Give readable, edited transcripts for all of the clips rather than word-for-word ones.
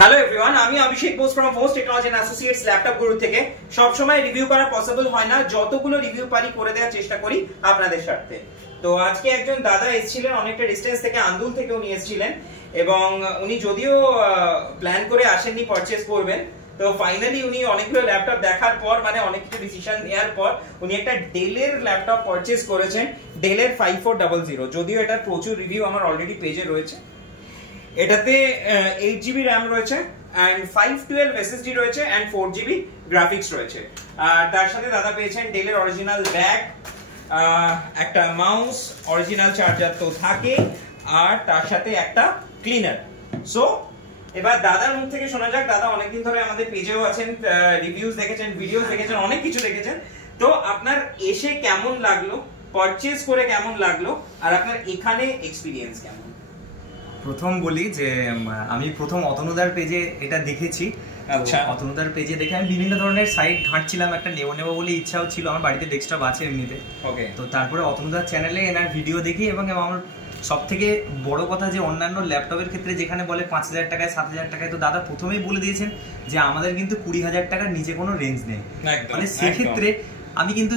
Hello everyone, আমি Abhishek Bose from Force Technology and Associates Laptop Guru থেকে। সব সময় রিভিউ করা পসিবল হয় না, যতগুলো রিভিউ পারি করে দেওয়ার চেষ্টা করি আপনাদের সাথে। তো আজকে একজন দাদা এসেছিলেন অনেকটা ডিস্টেন্স থেকে, আন্দুল থেকে উনি এসেছিলেন এবং উনি যদিও প্ল্যান করে আসেননি পারচেজ করবেন, তো ফাইনালি উনি অনেকগুলো ল্যাপটপ দেখার পর মানে অনেক কিছু ডিসিশন নেওয়ার পর উনি একটা ডেলের ল্যাপটপ পারচেজ করেছেন, ডেলের 5400। যদিও এটার প্রচুর রিভিউ আমার অলরেডি পেজে রয়েছে। এটাতে 8GB RAM রয়েছে এন্ড 512 SSD রয়েছে এন্ড 4GB গ্রাফিক্স রয়েছে। আর তার সাথে দাদা পেয়েছেন ডেলের অরিজিনাল ব্যাগ, একটা মাউস, অরিজিনাল চার্জার তো থাকে, আর তার সাথে একটা ক্লিনার। সো এবার দাদার মুখ থেকে শোনা যাক। দাদা অনেকদিন ধরে আমাদের পেজেও আছেন, রিভিউজ দেখেছেন, ভিডিওস দেখেছেন, অনেক কিছু দেখেছেন। তো আপনার এসে কেমন লাগলো, পারচেজ করে কেমন লাগলো, আর আপনার এখানে এক্সপেরিয়েন্স কেমন? প্রথম বলি যে আমি প্রথম অতনুদার পেজে এটা দেখেছি। আচ্ছা, অতনুদার পেজে দেখে আমি বিভিন্ন ধরনের সাইট ঘাঁটছিলাম, একটা নেব বলে ইচ্ছাও ছিল, আমার বাড়িতে ডেস্কটপ আছে এমনিতে। ওকে। তো তারপরে অতনুদার চ্যানেলে এনার ভিডিও দেখি এবং আমার সব থেকে বড় কথা যে অন্যান্য ল্যাপটপের ক্ষেত্রে যেখানে বলে 5000 টাকায় 7000 টাকায়, তো দাদা প্রথমেই বলে দিয়েছেন যে আমাদের কিন্তু 20,000 টাকার নিচে কোনো রেঞ্জ নেই। মানে সেক্ষেত্রে আমি কিন্তু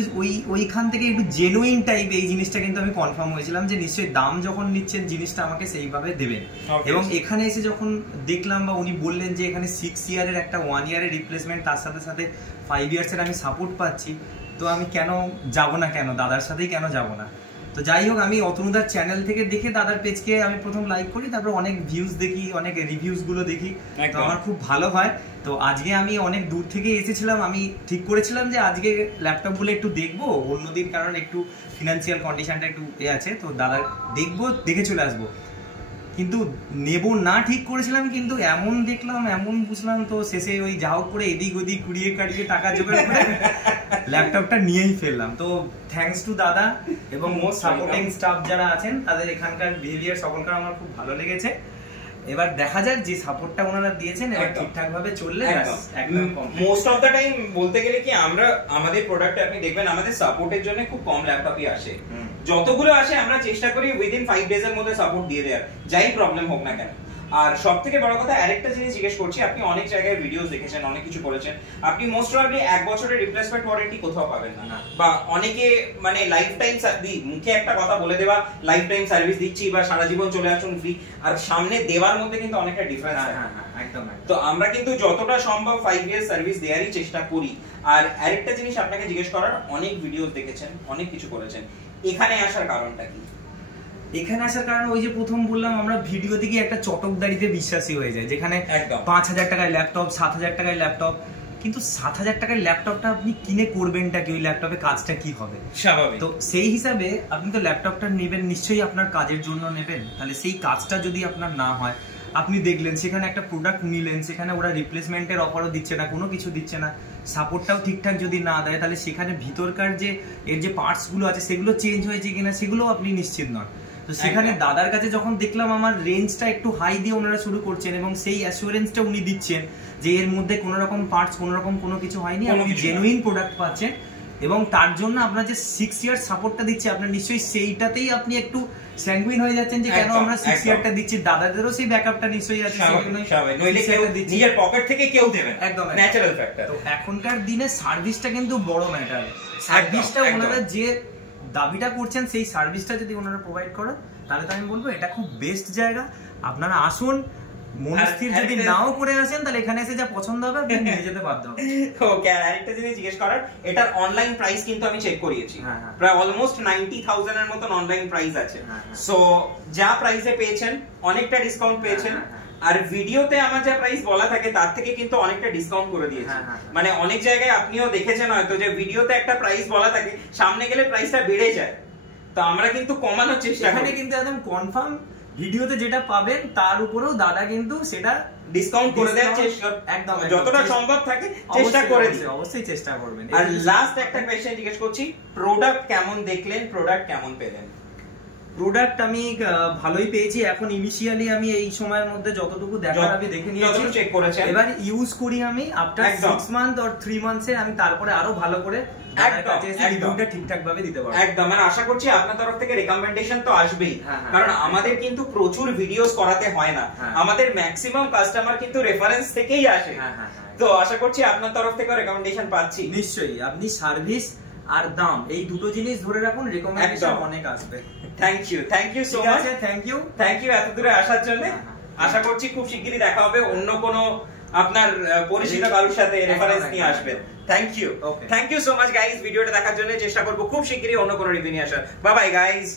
ওইখান থেকে একটু জেনুইন টাইপ এই জিনিসটা কিন্তু আমি কনফার্ম হয়েছিলাম যে নিশ্চয়ই দাম যখন নিচ্ছেন জিনিসটা আমাকে সেইভাবে দেবেন। এবং এখানে এসে যখন দেখলাম বা উনি বললেন যে এখানে 6 ইয়ারের একটা 1 ইয়ারের রিপ্লেসমেন্ট, তার সাথে সাথে 5 ইয়ার্সের আমি সাপোর্ট পাচ্ছি, তো আমি কেন যাব না, কেন দাদার সাথেই কেন যাব না। তো যাই হোক, আমি অতনুদার চ্যানেল থেকে দেখে দাদার পেজকে আমি প্রথম লাইক করি, তারপর অনেক ভিউজ দেখি, অনেক রিভিউজ গুলো দেখি, তো আমার খুব ভালো হয়। তো আজকে আমি অনেক দূর থেকে এসেছিলাম, আমি ঠিক করেছিলাম যে আজকে ল্যাপটপ গুলো একটু দেখবো অন্যদিন, কারণ একটু ফিনান্সিয়াল কন্ডিশনটা একটু আছে, তো দাদা দেখবো, দেখে চলে আসবো। কিন্তু নেব না ঠিক করেছিলাম, কিন্তু এমন দেখলাম, এমন বুঝলাম, তো শেষে ওই যা হোক করে এদিক ওদিক কুড়িয়ে কাড়িয়ে টাকা জোগাড় করে ল্যাপটপটা নিয়েই ফেললাম। তো থ্যাঙ্কস টু দাদা এবং মোস্ট সাপোর্টিং স্টাফ যারা আছেন, তাদের এখানকার বিহেভিয়ার সকলকার আমার খুব ভালো লেগেছে। এবার দেখা যাক যে সাপোর্টটা ওনারা দিয়েছেন এবার ঠিকঠাক ভাবে চললে একদম। মোস্ট অফ দা টাইম বলতে গেলে কি আমরা আমাদের প্রোডাক্ট আপনি দেখবেন আমাদের সাপোর্টের জন্য খুব কম ল্যাপটপই আসে, যতগুলো আসে আমরা চেষ্টা করি উইদিন 5 ডেজ এর মধ্যে সাপোর্ট দিয়ে দেওয়ার, যাই প্রবলেম হোক না কেন। আর সবথেকে বড় কথা আরেকটা জিনিস জিজ্ঞেস করছি, আপনি অনেক জায়গায় ভিডিওস দেখেছেন, অনেক কিছু করেছেন, আপনি মোস্ট প্রবাবলি 1 বছরের রিপ্লেসমেন্ট ওয়ারেন্টি কোথাও পাবেন না, বা অনেকে মানে লাইফ টাইম মুখে একটা কথা বলে দেওয়া লাইফ টাইম সার্ভিস দিচ্ছি বা সারা জীবন চলে আসুন ফ্রি, আর সামনে দেওয়ার মধ্যে কিন্তু অনেকটা ডিফারেন্স আছে। একদম। তো আমরা কিন্তু যতটা সম্ভব 5 ইয়ার সার্ভিস দেওয়ারই চেষ্টা করি। আর আরেকটা জিনিস আপনাকে জিজ্ঞেস করার, অনেক ভিডিওস দেখেছেন, অনেক কিছু করেছেন, এখানে আসার কারণটা কি? এখানে আসার কারণ ওই যে প্রথম বললাম, আমরা ভিডিও দেখি একটা চটকদারিতে বিশ্বাসী হয়ে যায়, যেখানে 5000 টাকায় ল্যাপটপ, 7000 টাকায় ল্যাপটপ, কিন্তু 7000 টাকার ল্যাপটপটা আপনি কিনে করবেনটা কি, ওই ল্যাপটপে কাজটা কি হবে? স্বাভাবিক। তো সেই হিসাবে আপনি তো ল্যাপটপটা নেবেন নিশ্চয়ই আপনার কাজের জন্য নেবেন, তাহলে সেই কাজটা যদি আপনার না হয়, আপনি দেখলেন সেখানে একটা প্রোডাক্ট নিলেন, সেখানে ওরা রিপ্লেসমেন্টের অফারও দিচ্ছে না, কোনো কিছু দিচ্ছে না, সাপোর্টটাও ঠিকঠাক যদি না দেয়, তাহলে সেখানে ভিতরকার যে এর যে পার্টস গুলো আছে সেগুলো চেঞ্জ হয়েছে কিনা সেগুলো আপনি নিশ্চিত নন। তো সেখানে দাদার কাছে যখন দেখলাম আমার রেঞ্জটা একটু হাই দিয়ে ওনারা শুরু করছেন এবং সেই অ্যাসুরেন্সটা উনি দিচ্ছেন যে এর মধ্যে কোনো রকম পার্টস, কোনো রকম কোনো কিছু হয়নি, আপনি জেনুইন প্রোডাক্ট পাচ্ছেন, এবং তার জন্য আপনার যে 6 ইয়ার সাপোর্টটা দিচ্ছে, আপনার নিশ্চয়ই সেইটাতেই আপনি একটু স্যাঙ্গুইন হয়ে যাচ্ছেন যে কেন আমরা 6 ইয়ারটা দিচ্ছি, দাদাদেরও সেই ব্যাকআপটা নিশ্চয়ই আছে, নিজের পকেট থেকে কেউ দেবেন, একদম ন্যাচারাল ফ্যাক্টর। তো এখনকার দিনে সার্ভিসটা কিন্তু বড় ম্যাটার, সার্ভিসটা ওনারা যে দাবিটা করছেন সেই সার্ভিসটা যদি ওনারা প্রোভাইড করেন, তাহলে তো আমি বলবো এটা খুব বেস্ট জায়গা, আপনারা আসুন। মনস্থির যদি নাও করে আসেন, তাহলে এখানে এসে যা পছন্দ হবে আপনি নিয়ে যেতে বাধ্য হবেন। ওকে, আর আরেকটা জিনিস জিজ্ঞেস করার, এটার অনলাইন প্রাইস কিন্তু আমি চেক করিয়েছি, প্রায় অলমোস্ট 90,000 এর মতন অনলাইন প্রাইস আছে। সো যা প্রাইসে পেয়েছেন অনেকটা ডিসকাউন্ট পেয়েছেন, আর ভিডিওতে আমার যা প্রাইস বলা থাকে তার থেকে কিন্তু অনেকটা ডিসকাউন্ট করে দিয়েছে। মানে অনেক জায়গায় আপনিও দেখেছেন হয়তো যে ভিডিওতে একটা প্রাইস বলা থাকে, সামনে গেলে প্রাইসটা বেড়ে যায়, তো আমরা কিন্তু কমানোর চেষ্টা করি। এখানে কিন্তু একদম কনফার্ম ভিডিওতে যেটা পাবেন তার উপরেও দাদা কিন্তু সেটা ডিসকাউন্ট করে দেওয়ার চেষ্টা একদম যতটা সম্ভব থাকে চেষ্টা করে দিই, অবশ্যই চেষ্টা করবেন। আর লাস্ট একটা কোশ্চেন জিজ্ঞেস করছি, প্রোডাক্ট কেমন দেখলেন, প্রোডাক্ট কেমন পেলেন? প্রোডাক্ট আমি ভালোই পেয়েছি। এখন ইনিশিয়ালি আমি এই সময়ের মধ্যে যতটুকু দেখার আমি দেখে নিয়েছি, চেক করেছেন, এবার ইউজ করি আমি আফটার 6 মান্থ অর 3 মান্থসে আমি তারপরে আরো ভালো করে রিভিউটা ঠিকঠাক ভাবে দিতে পারবো। একদম, মানে আশা করছি আপনার তরফ থেকে রিকমেন্ডেশন তো আসবেই, কারণ আমাদের কিন্তু প্রচুর ভিডিওস করাতে হয় না, আমাদের ম্যাক্সিমাম কাস্টমার কিন্তু রেফারেন্স থেকেই আসে। তো আশা করছি আপনার তরফ থেকে রিকমেন্ডেশন পাচ্ছি। নিশ্চয়ই, আপনি সার্ভিস আর দাম এই দুটো জিনিস ধরে রাখুন, রিকমেন্ডেশন অনেক আসবে। Thank you so much. Thank you এত দূরে আসার জন্য। আশা করছি খুব শিগগিরই দেখা হবে, অন্য কোনো আপনার পরিচিত কারোর সাথে রেফারেন্স নিয়ে আসবেন। Thank you so much guys, ভিডিওটা দেখার জন্য। চেষ্টা করব খুব শিগগিরই অন্য কোনো রিভিউ নিয়ে আসার। Bye bye guys.